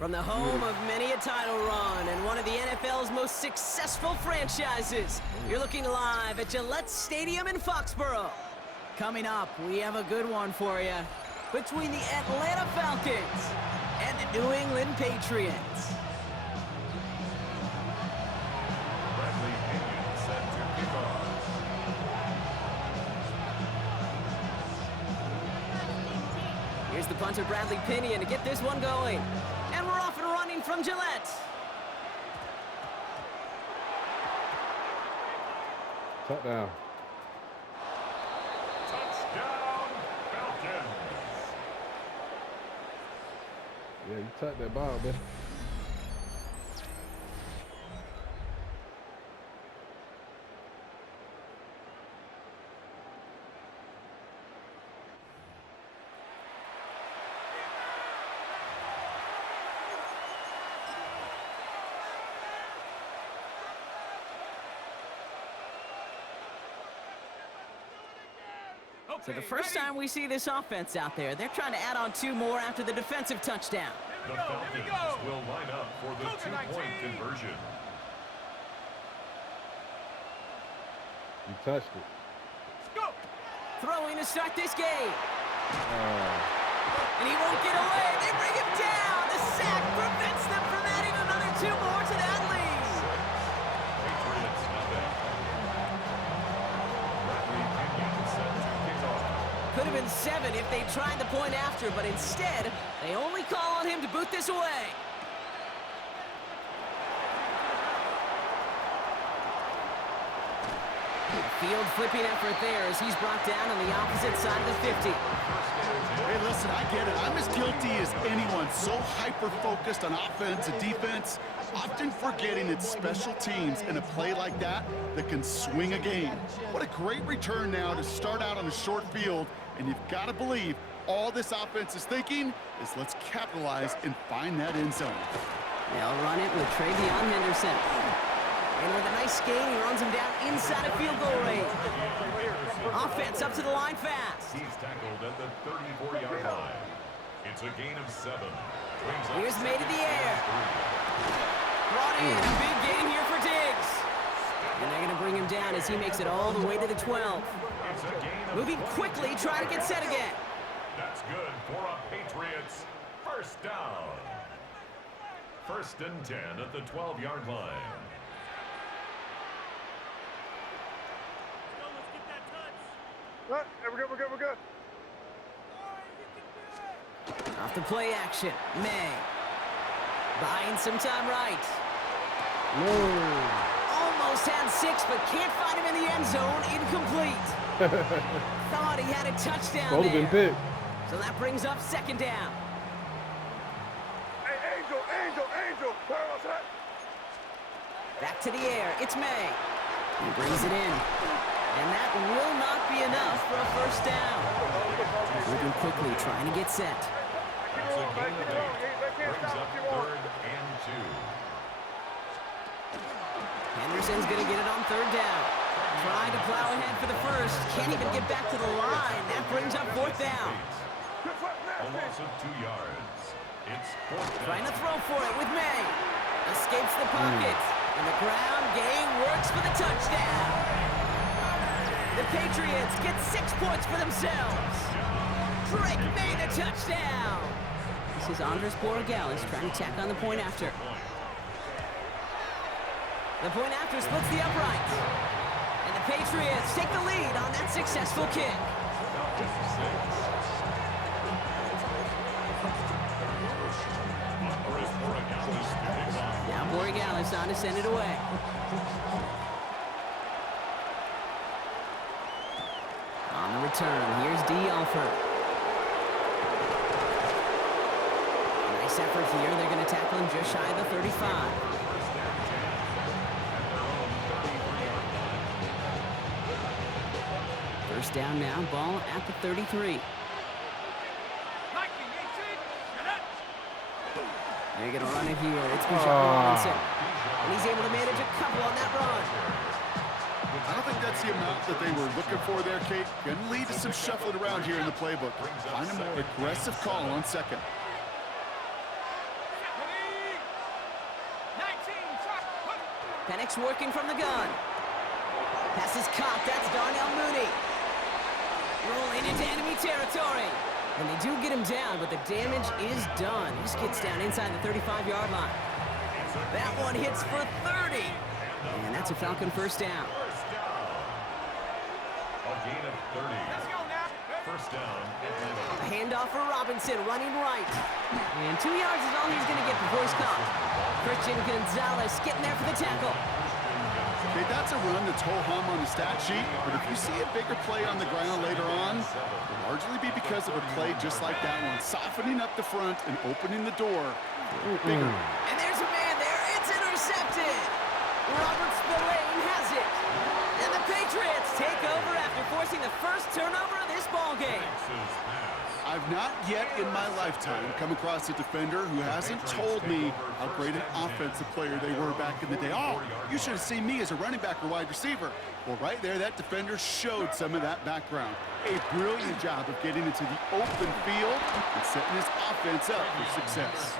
From the home of many a title run and one of the NFL's most successful franchises, you're looking live at Gillette Stadium in Foxborough. Coming up, we have a good one for you between the Atlanta Falcons and the New England Patriots. Here's the punter, Bradley Pinion, to get this one going. And we're off and running from Gillette. Touchdown. Touchdown, Falcons. Yeah, you touched that ball, man. So the first time we see this offense out there, they're trying to add on 2 more after the defensive touchdown. The Falcons will line up for the 2-point conversion. You touched it. Throwing to start this game. And he won't get away. They bring him down. The sack prevents them from adding another 2 more to that lead. Patriots nothing. Bradley Pinion set to kick off. Could have been 7 if they tried the point after, but instead, they only call on him to boot this away. Field flipping effort there as he's brought down on the opposite side of the 50. Hey, listen, I get it. I'm as guilty as anyone. So hyper-focused on offense and defense, often forgetting it's special teams in a play like that that can swing a game. What a great return now to start out on a short field, and you've got to believe all this offense is thinking is let's capitalize and find that end zone. They'll run it with Travion Henderson. And with a nice gain, he runs him down inside of field goal range. Offense up to the line fast. He's tackled at the 34-yard line. It's a gain of 7. Here's made in the air. Brought in, a big gain here for Diggs. And they're going to bring him down as he makes it all the way to the 12. Moving quickly, trying to get set again. That's good for a Patriots first down. 1st and 10 at the 12-yard line. We're good. Off the play action, May. Buying some time right. Almost had 6, but can't find him in the end zone. Incomplete. Thought he had a touchdown Would have been there. picked. So that brings up 2nd down. Hey, Angel. Where's that? Back to the air. It's May. He brings it in. And that will not be enough for a 1st down. Moving quickly, trying to get set. That's a gain of 8. Brings up 3rd and 2. Henderson's going to get it on 3rd down. Trying to plow ahead for the 1st. Can't even get back to the line. That brings up 4th down. A loss of 2 yards. It's 4th down. Trying to throw for it with May. Escapes the pocket. And the ground game works for the touchdown. The Patriots get 6 points for themselves. Drake made a touchdown. This is Andres Borregales trying to tack on the point after. The point after splits the uprights. And the Patriots take the lead on that successful kick. Now Borregales on to send it away. On the return, here's D. Alford. Nice effort here. They're going to tackle him just shy of the 35. First down now, ball at the 33. They're going to run it here. It's Bijan Robinson. And he's able to manage a couple on that run. I don't think that's the amount that they were looking for there, Kate. Going to lead to some shuffling around here in the playbook. Find a more aggressive call on 2nd. Penix working from the gun. Pass is caught. That's Darnell Mooney. Rolling into enemy territory. And they do get him down, but the damage is done. This gets down inside the 35-yard line. That one hits for 30. And that's a Falcon first down. A gain of 30. First down. A handoff for Robinson, running right. And 2 yards is all he's going to get before he's caught. Christian Gonzalez getting there for the tackle. Okay, that's a run that's ho-hum on the stat sheet, but if you see a bigger play on the ground later on, it'll largely be because of a play just like that one, softening up the front and opening the door. Bigger. And there's a man there. It's intercepted. Robert Spillane has it. And the Patriots take over after forcing the first turnover of this ballgame. I've not yet in my lifetime come across a defender who hasn't told me how great an offensive player they were back in the day. Oh, you should have seen me as a running back or wide receiver. Well, right there, that defender showed some of that background. A brilliant job of getting into the open field and setting his offense up for success.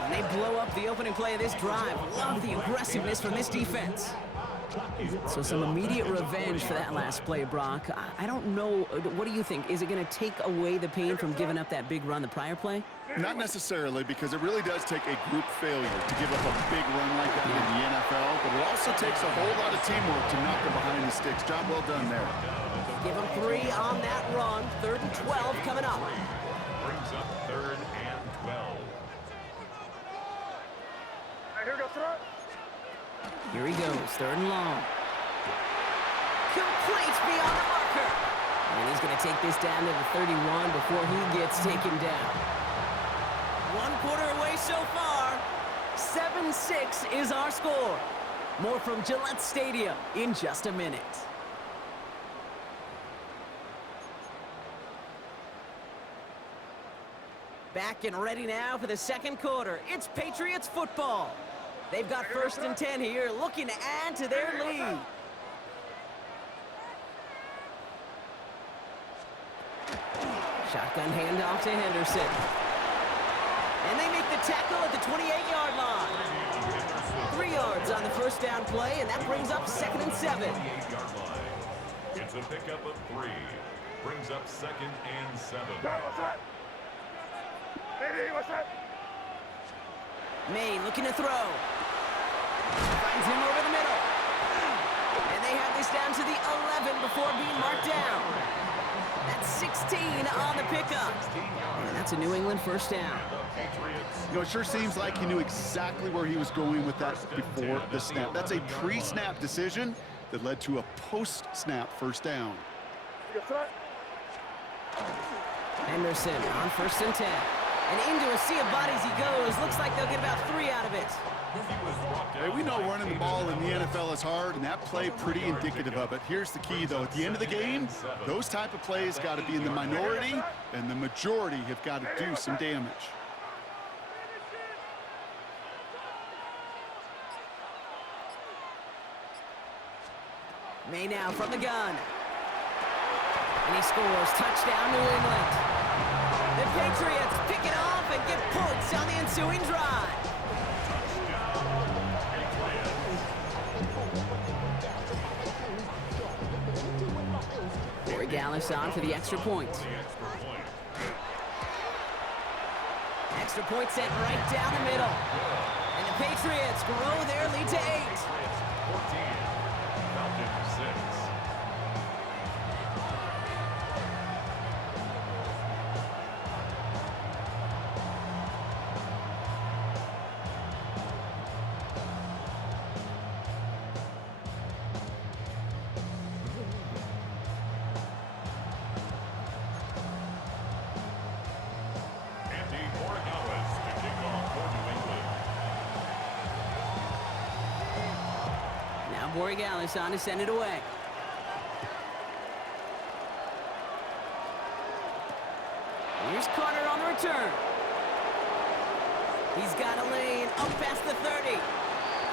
And they blow up the opening play of this drive. Love the aggressiveness from this defense. So some immediate revenge for that last play, Brock. I don't know. What do you think? Is it going to take away the pain from giving up that big run the prior play? Not necessarily, because it really does take a group failure to give up a big run like that in the NFL, but it also takes a whole lot of teamwork to knock him behind the sticks. Job well done there. Give him 3 on that run. 3rd and 12 coming up. Brings up 3rd and 12. Here we go, throw. Here he goes, 3rd and long. Complete beyond the marker. And he's going to take this down to the 31 before he gets taken down. 1 quarter away so far. 7-6 is our score. More from Gillette Stadium in just a minute. Back and ready now for the 2nd quarter. It's Patriots football. They've got 1st and 10 here, looking to add to their lead. Shotgun handoff to Henderson. And they make the tackle at the 28-yard line. 3 yards on the first down play, and that brings up 2nd and 7. It's a pickup of 3. Brings up 2nd and 7. What's that? Hey, what's that? May looking to throw. Finds him over the middle. And they have this down to the 11 before being marked down. That's 16 on the pickup. And that's a New England first down. You know, it sure seems like he knew exactly where he was going with that before the snap. That's a pre-snap decision that led to a post-snap first down. Henderson on 1st and 10. And into a sea of bodies he goes. Looks like they'll get about 3 out of it. Hey, we know running the ball in the NFL is hard, and that play pretty indicative of it. Here's the key, though. At the end of the game, those type of plays got to be in the minority, and the majority have got to do some damage. May now from the gun. And he scores. Touchdown, New England. The Patriots pick it off and get points on the ensuing drive. Corey Gallis on for the extra point. Extra point sent right down the middle. And the Patriots grow their lead to 8. 14. Falcons 6. Borregales on to send it away. Here's Carter on the return. He's got a lane up past the 30.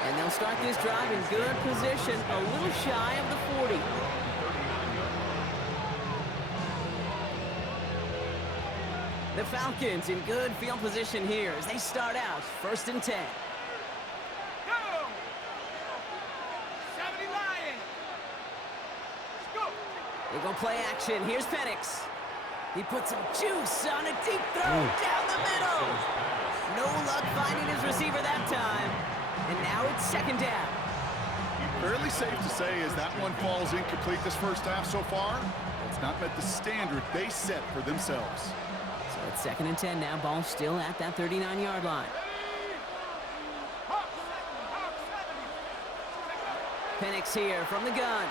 And they'll start this drive in good position, a little shy of the 40. The Falcons in good field position here as they start out 1st and 10. They go play action. Here's Penix. He puts some juice on a deep throw down the middle. No luck finding his receiver that time. And now it's second down. Fairly safe to say as that one falls incomplete this first half so far, it's not met the standard they set for themselves. So it's second and 10 now. Ball still at that 39-yard line. Penix here from the gun.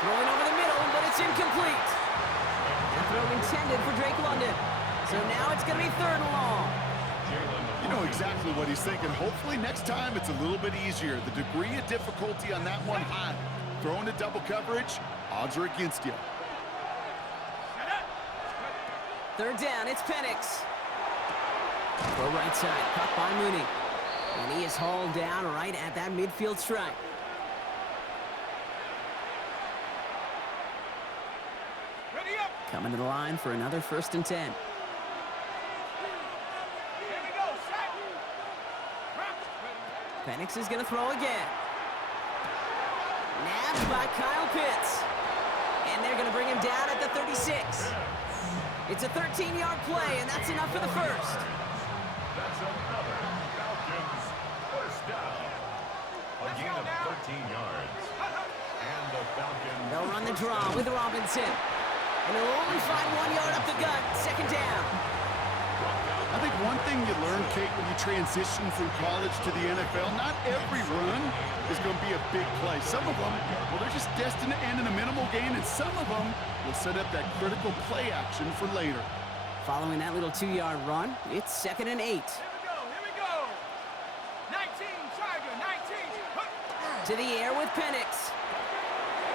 Throwing over the middle, but it's incomplete. That throw intended for Drake London. So now it's going to be third and long. You know exactly what he's thinking. Hopefully next time it's a little bit easier. The degree of difficulty on that one high. Throwing to double coverage, odds are against you. Third down, it's Penix. Throw right side, caught by Mooney. And he is hauled down right at that midfield stripe. Coming to the line for another first and 10. Penix is going to throw again. Nabbed by Kyle Pitts. And they're going to bring him down at the 36. It's a 13-yard play, and that's enough for the first. That's another Falcons first down. A gain of 13 yards. And the Falcons... They'll run the draw with Robinson. And they'll only find 1 yard up the gut. Second down. I think one thing you learn, Kate, when you transition from college to the NFL, not every run is going to be a big play. Some of them, well, they're just destined to end in a minimal gain, and some of them will set up that critical play action for later. Following that little 2-yard run, it's second and 8. Here we go. 19, Tiger, 19. To the air with Penix.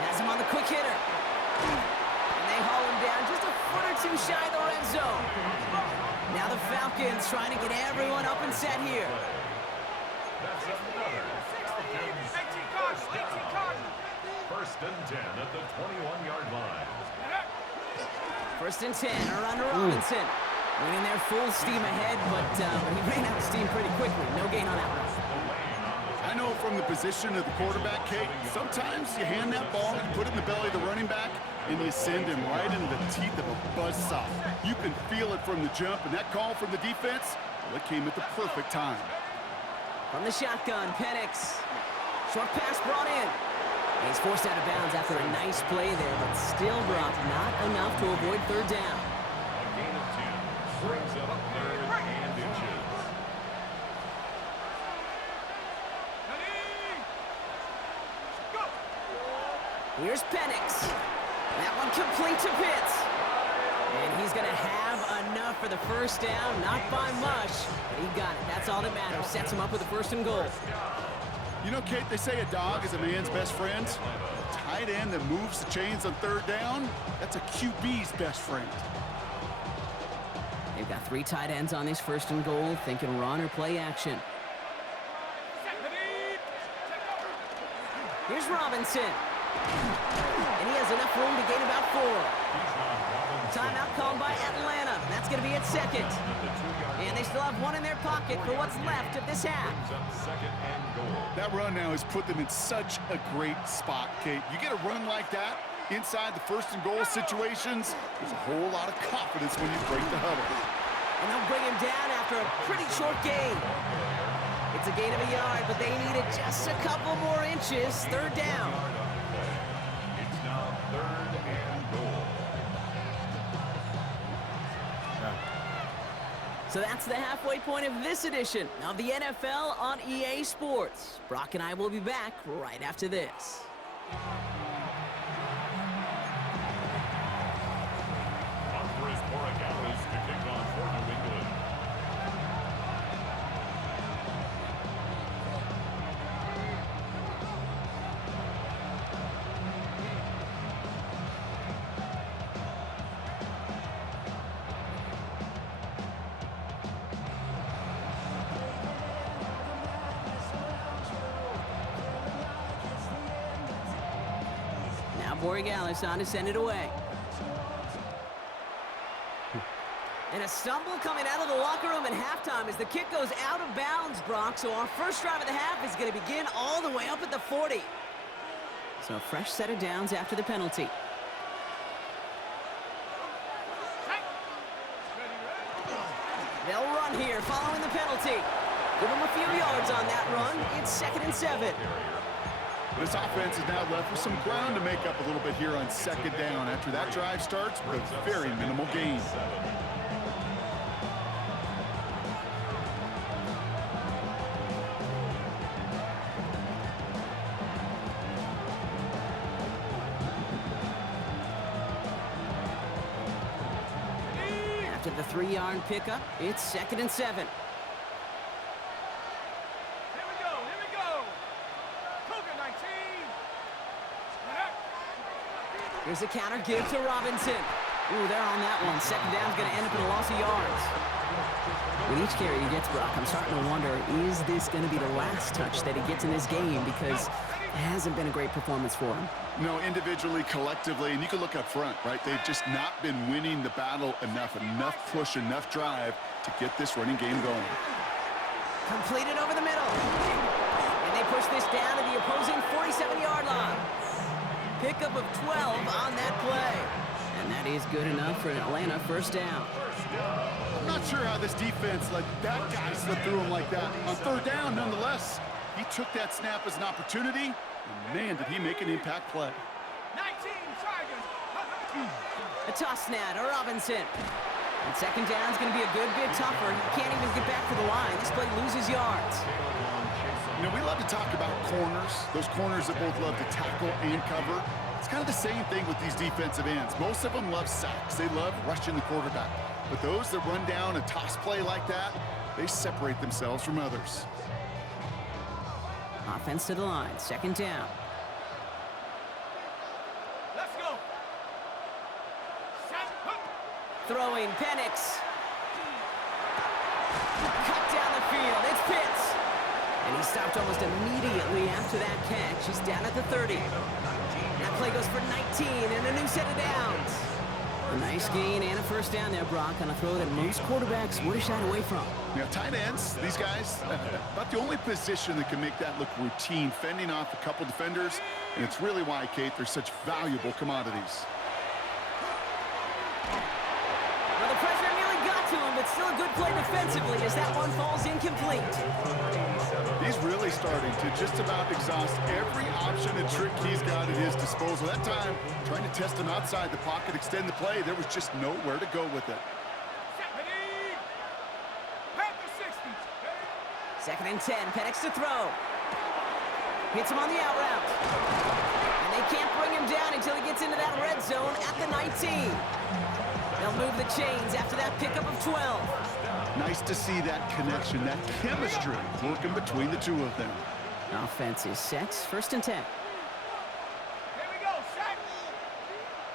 Has him on the quick hitter. And they haul him down just a foot or two shy of the red zone. Now the Falcons trying to get everyone up and set here. That's another Falcons first and 10 at the 21-yard line. First and 10, around to Robinson. Winning their full steam ahead, but he ran out of steam pretty quickly. No gain on that one. I know from the position of the quarterback, Kate, sometimes you hand that ball, you put it in the belly of the running back, and you send him right into the teeth of a buzzsaw. You can feel it from the jump, and that call from the defense, well, it came at the perfect time. From the shotgun, Penix. Short pass brought in. He's forced out of bounds after a nice play there, but still dropped not enough to avoid third down. A gain of 10 brings up third and inches. Here's Penix. That one complete to Pitts. And he's going to have enough for the first down. Not by much, but he got it. That's all that matters. Sets him up with a first and goal. You know, Kate, they say a dog is a man's best friend. A tight end that moves the chains on third down, that's a QB's best friend. They've got 3 tight ends on this first and goal, thinking run or play action. Here's Robinson. And he has enough room to gain about 4. Timeout called by Atlanta. That's going to be at second. And they still have 1 in their pocket for what's left of this half. That run now has put them in such a great spot, Kate. You get a run like that inside the first and goal situations, there's a whole lot of confidence when you break the huddle. And they'll bring him down after a pretty short gain. It's a gain of a yard, but they needed just a couple more inches. Third down. It's now third and goal. So that's the halfway point of this edition of the NFL on EA Sports. Brock and I will be back right after this. To kick off for New England. Now Borregales on to send it away. And a stumble coming out of the locker room at halftime as the kick goes out of bounds, Brock. So our first drive of the half is going to begin all the way up at the 40. So a fresh set of downs after the penalty. They'll run here following the penalty. Give them a few yards on that run. It's 2nd and 7. This offense is now left with some ground to make up a little bit here on 2nd down after that drive starts with a very minimal gain. After the 3-yard pickup, it's 2nd and 7. Here's a counter give to Robinson. Ooh, they're on that one. 2nd down's going to end up in a loss of yards. With each carry he gets, Brock, I'm starting to wonder, is this going to be the last touch that he gets in this game? Because it hasn't been a great performance for him. No, individually, collectively, and you can look up front, right? They've just not been winning the battle enough push, enough drive to get this running game going. Completed over the middle. And they push this down to the opposing 47-yard line. Pickup of 12 on that play. And that is good enough for an Atlanta 1st down. I'm not sure how this defense let that guy slip through him like that. On 3rd down, nonetheless, he took that snap as an opportunity, and man, did he make an impact play. 19 Tigers. A toss now to Robinson. And 2nd down's going to be a good bit tougher. He can't even get back to the line. This play loses yards. You know, we love to talk about corners, those corners that both love to tackle and cover. It's kind of the same thing with these defensive ends. Most of them love sacks. They love rushing the quarterback. But those that run down a toss play like that, they separate themselves from others. Offense to the line. 2nd down. Let's go. Throwing Penix. Cut down the field. It's Pitts. And he stopped almost immediately after that catch. He's down at the 30. That play goes for 19 and a new set of downs. A nice gain and a 1st down there, Brock, on a throw that most quarterbacks would have shied away from. You know, tight ends, these guys, about the only position that can make that look routine, fending off a couple defenders, and it's really why, Kate, they're such valuable commodities. Well, the pressure nearly got to him, but still a good play defensively as that one falls incomplete. He's really starting to just about exhaust every option and trick he's got at his disposal. That time, trying to test him outside the pocket, extend the play, there was just nowhere to go with it. 2nd and 10, Penix to throw. Hits him on the out route. And they can't bring him down until he gets into that red zone at the 19. They'll move the chains after that pickup of 12. Nice to see that connection, that chemistry working between the two of them. Offense is set. 1st and 10. Here we go, set.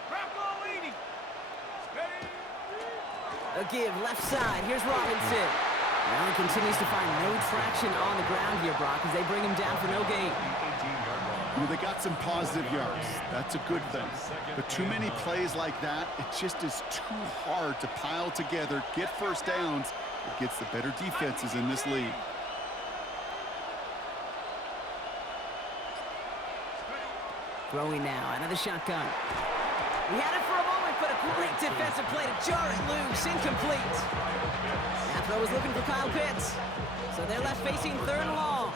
Bronco leading. A give left side. Here's Robinson. Well, he continues to find no traction on the ground here, Brock, as they bring him down for no gain. Well, they got some positive yards. That's a good thing. But too many plays like that, it just is too hard to pile together, get 1st downs. It gets the better defenses in this league. Throwing now out of the shotgun. He had it for a moment, but a great defensive play to jar it loose. Incomplete. That throw was looking for Kyle Pitts. So they're left facing 3rd and long.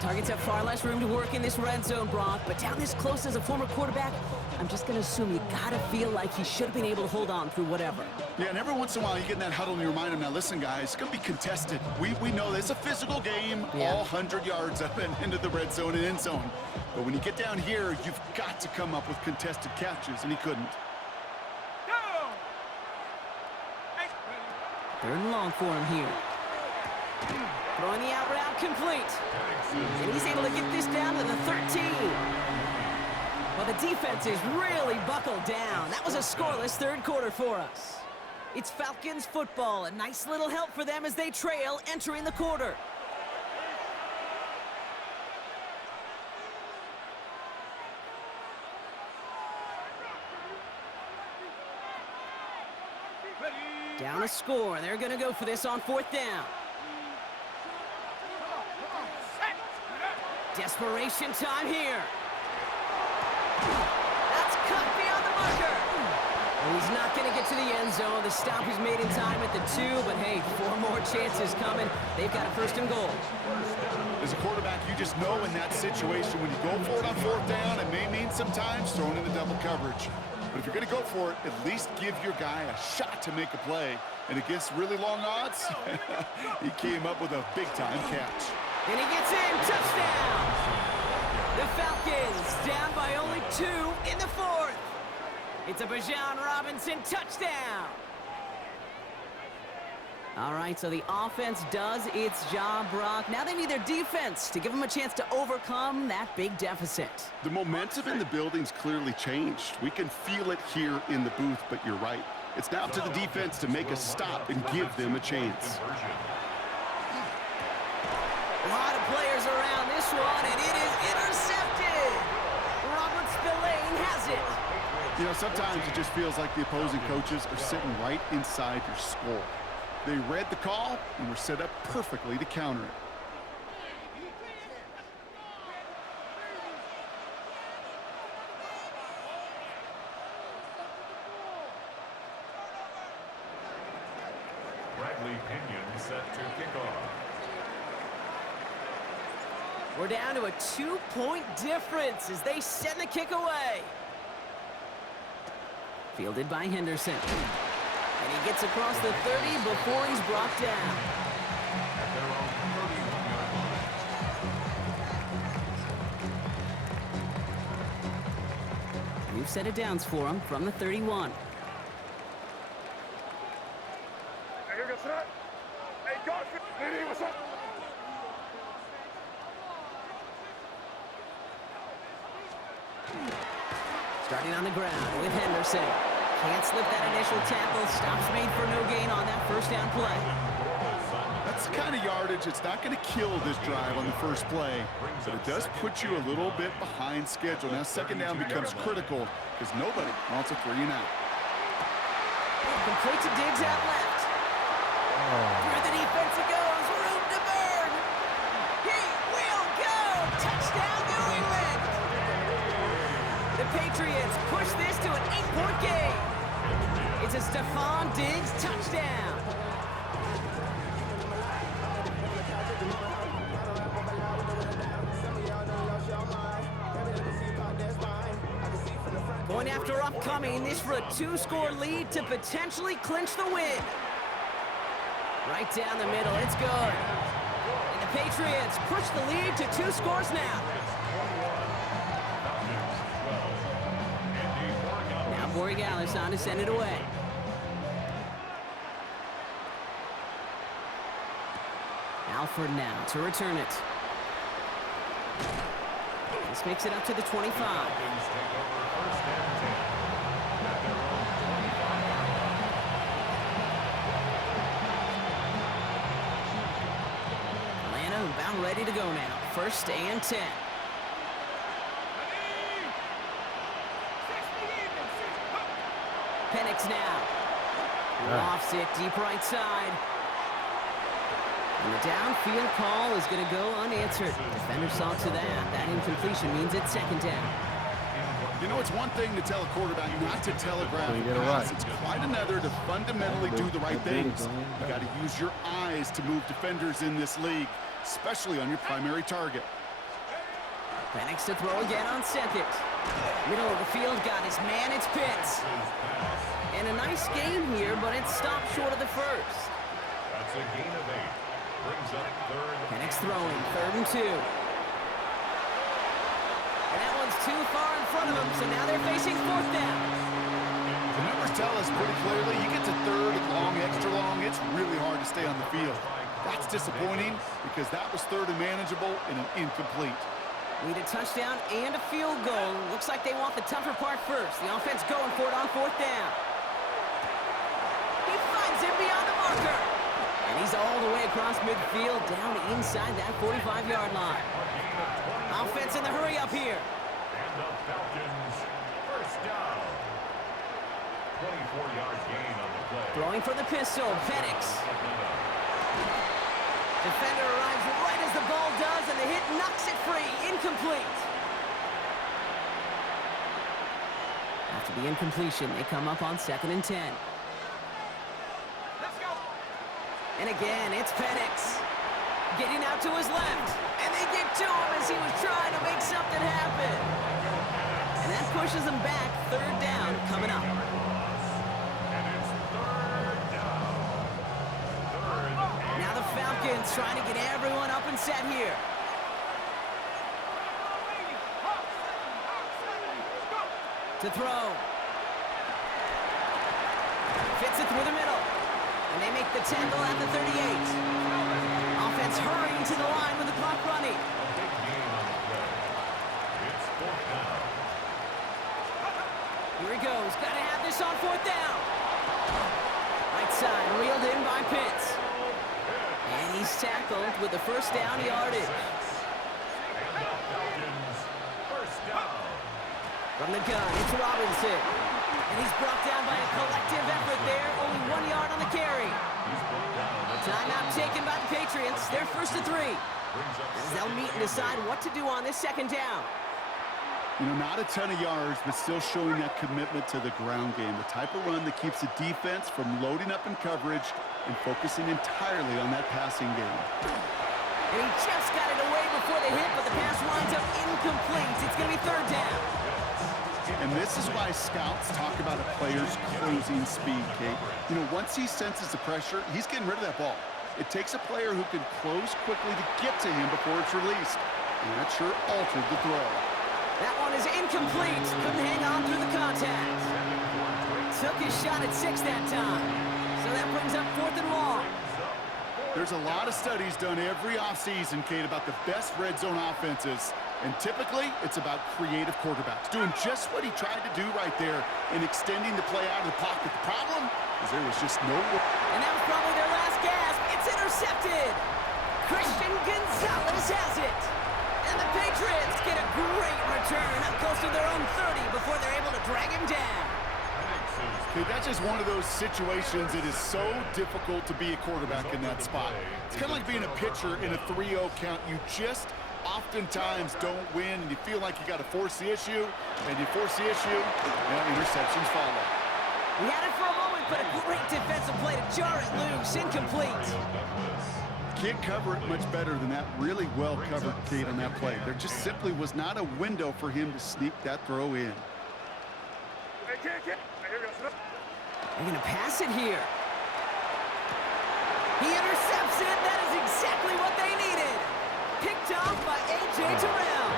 Targets have far less room to work in this red zone, Brock, but down this close as a former quarterback, I'm just going to assume you got to feel like he should have been able to hold on through whatever. Yeah, and every once in a while you get in that huddle and you remind him, now listen, guys, it's going to be contested. We know this is a physical game, all 100 yards up and into the red zone and end zone. But when you get down here, you've got to come up with contested catches, and he couldn't. Go. 3rd and long for him here. Throwing the out route complete. And he's able to get this down to the 13. Well, the defense is really buckled down. That was a scoreless 3rd quarter for us. It's Falcons football. A nice little help for them as they trail entering the quarter. Down a score. They're going to go for this on 4th down. Desperation time here. That's cut beyond the marker. Well, he's not going to get to the end zone. The stop is made in time at the 2, but hey, 4 more chances coming. They've got a 1st and goal. As a quarterback, you just know in that situation when you go for it on 4th down, it may mean sometimes throwing in the double coverage. But if you're going to go for it, at least give your guy a shot to make a play. And against really long odds, he came up with a big-time catch. And he gets in. Touchdown! The Falcons down by only 2 in the 4th. It's a Bijan Robinson touchdown. All right, so the offense does its job, Brock. Now they need their defense to give them a chance to overcome that big deficit. The momentum in the building's clearly changed. We can feel it here in the booth, but you're right. It's now up to the defense to make a stop and give them a chance. A lot of players around this one, and it is intercepted. Robert Spillane has it. You know, sometimes it just feels like the opposing coaches are sitting right inside your skull. They read the call and were set up perfectly to counter it. Bradley Pinion set to kick off. We're down to a 2-point difference as they send the kick away. Fielded by Henderson. And he gets across the 30 before he's brought down. At their own 31-yard line. New set of downs for him from the 31. Hey, here goes that. Hey, Godfrey. Hey, what's up? Starting on the ground with Henderson. Can't slip that initial tackle. Stops made for no gain on that 1st down play. That's the kind of yardage it's not going to kill this drive on the first play, but it does put you a little bit behind schedule. Now 2nd down becomes critical because nobody wants a 3-and-out. Complete to Diggs out left. Through the defense it goes. Room to burn. He will go. Touchdown, New England. The Patriots push this to an 8-point game. It's a Stephon Diggs touchdown. Point after upcoming, this for a 2-score lead to potentially clinch the win. Right down the middle, it's good. And the Patriots push the lead to 2 scores now. Now Borregales on to send it away. Alford now to return it. This makes it up to the 25. Falcons take over 1st and 10. At their own 25. Atlanta about ready to go now. 1st and 10. Penix now. Lofts it deep right side. And the downfield call is going to go unanswered. Defender saw to that. That incompletion means it's 2nd down. You know, it's one thing to tell a quarterback not to telegraph So you a get it pass. right. It's quite another to fundamentally do the right things. You got to use your eyes to move defenders in this league, especially on your primary target. Penix to throw again on 2nd. Middle of the field got his man. It's Pitts. And a nice game here, but it stopped short of the 1st. That's a gain of 8. Brings up 3rd. Penix throwing, 3rd and 2. And that one's too far in front of them, so now they're facing 4th down. The numbers tell us pretty clearly, you get to 3rd and long, extra long, it's really hard to stay on the field. That's disappointing because that was 3rd and manageable and an incomplete. Need a touchdown and a field goal. Looks like they want the tougher part first. The offense going for it on 4th down. He finds him beyond the marker. And he's all the way across midfield, down inside that 45-yard line. Offense in the hurry up here. And the Falcons 1st down. 24-yard gain on the play. Throwing for the pistol, Penix. Defender arrives right as the ball does, and the hit knocks it free. Incomplete. After the incompletion, they come up on 2nd and 10. And again, it's Penix. Getting out to his left. And they get to him as he was trying to make something happen. And that pushes him back. 3rd down coming up. Now the Falcons trying to get everyone up and set here. To throw. Fits it through the middle. And they make the tackle at the 38. Offense hurrying to the line with the clock running. Here he goes. Got to have this on 4th down. Right side reeled in by Pitts. And he's tackled with the 1st down yardage. From the gun, it's Robinson. And he's brought down by a collective effort there. Only 1 yard on the carry. Timeout taken by the Patriots. They're 1st and 3. As they'll meet and decide what to do on this 2nd down. You know, not a ton of yards, but still showing that commitment to the ground game. The type of run that keeps the defense from loading up in coverage and focusing entirely on that passing game. And he just got it away before the hit, but the pass winds up incomplete. It's going to be 3rd down. And this is why scouts talk about a player's closing speed, Kate. You know, once he senses the pressure, he's getting rid of that ball. It takes a player who can close quickly to get to him before it's released. And that sure altered the throw. That one is incomplete. Couldn't hang on through the contact. Took his shot at 6 that time. So that brings up 4th and long. There's a lot of studies done every offseason, Kate, about the best red zone offenses. And typically, it's about creative quarterbacks doing just what he tried to do right there and extending the play out of the pocket. The problem is there was just no... And that was probably their last gasp. It's intercepted. Christian Gonzalez has it. And the Patriots get a great return up close to their own 30 before they're able to drag him down. Okay, that's just one of those situations. It is so difficult to be a quarterback in that spot. It's kind of like being a pitcher in a 3-0 count. You just oftentimes don't win, and you feel like you got to force the issue, and you force the issue, and interceptions follow. He had it for a moment, but a great defensive play to jar it loose. Incomplete. Can't cover it much better than that. Really well covered, Kate, on that play. There just simply was not a window for him to sneak that throw in. They're going to pass it here. He intercepts it. That is exactly what they needed. Picked off by A.J. Terrell.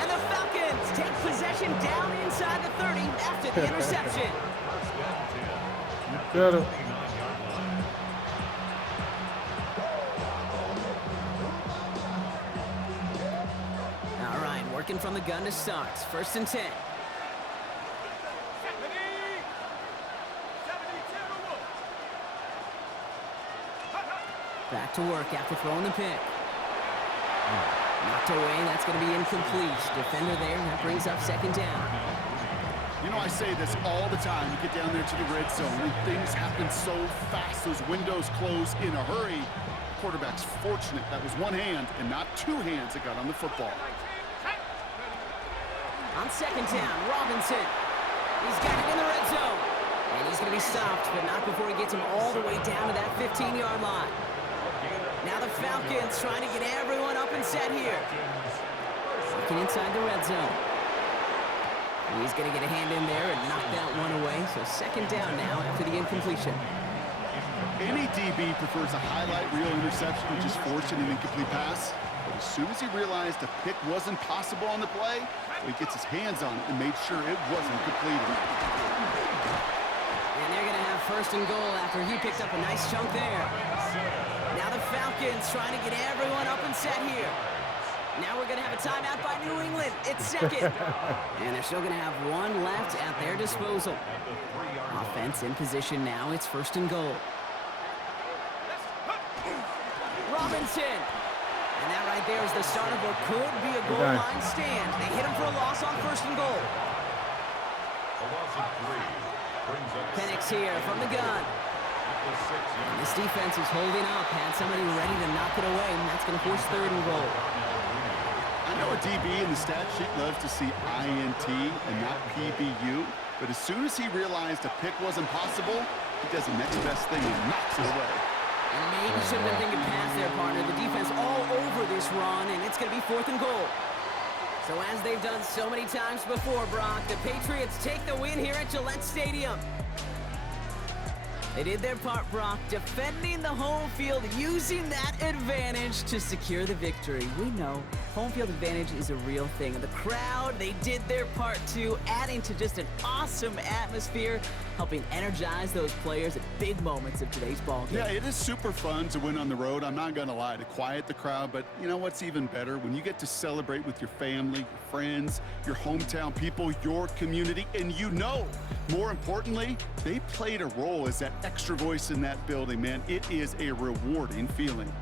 And the Falcons take possession down inside the 30 after the interception. Got him. All right, working from the gun to start. 1st and 10. Back to work after throwing the pick. Knocked away, that's going to be incomplete. Defender there, that brings up 2nd down. You know, I say this all the time. You get down there to the red zone, and things happen so fast. Those windows close in a hurry. Quarterback's fortunate that was one hand and not 2 hands that got on the football. On 2nd down, Robinson. He's got it in the red zone. And he's going to be stopped, but not before he gets him all the way down to that 15-yard line. Now the Falcons trying to get everyone up and set here. Working inside the red zone. He's going to get a hand in there and knock that one away. So 2nd down now after the incompletion. Any DB prefers a highlight reel interception, which is forcing an incomplete pass. But as soon as he realized a pick wasn't possible on the play, he gets his hands on it and made sure it wasn't completed. And they're going to have 1st and goal after he picked up a nice chunk there. Now the Falcons trying to get everyone up and set here. Now we're going to have a timeout by New England. It's 2nd. And they're still going to have 1 left at their disposal. Offense in position now. It's 1st and goal. Robinson. And that right there is the start of what could be a goal line stand. They hit him for a loss on 1st and goal. Penix here from the gun. And this defense is holding up. Had somebody ready to knock it away, and that's going to force 3rd and goal. I know a DB in the stat sheet loves to see INT and not PBU. But as soon as he realized a pick wasn't possible, he does the next best thing and knocks it away. And maybe should have been thinking pass there, partner. The defense all over this run, and it's going to be 4th and goal. So as they've done so many times before, Brock, the Patriots take the win here at Gillette Stadium. They did their part, Brock, defending the home field, using that advantage to secure the victory. We know home field advantage is a real thing. And the crowd, they did their part too, adding to just an awesome atmosphere, helping energize those players at big moments of today's ball game. Yeah, it is super fun to win on the road. I'm not going to lie, to quiet the crowd. But you know what's even better? When you get to celebrate with your family, your friends, your hometown people, your community, and you know, more importantly, they played a role as that extra voice in that building, man. It is a rewarding feeling.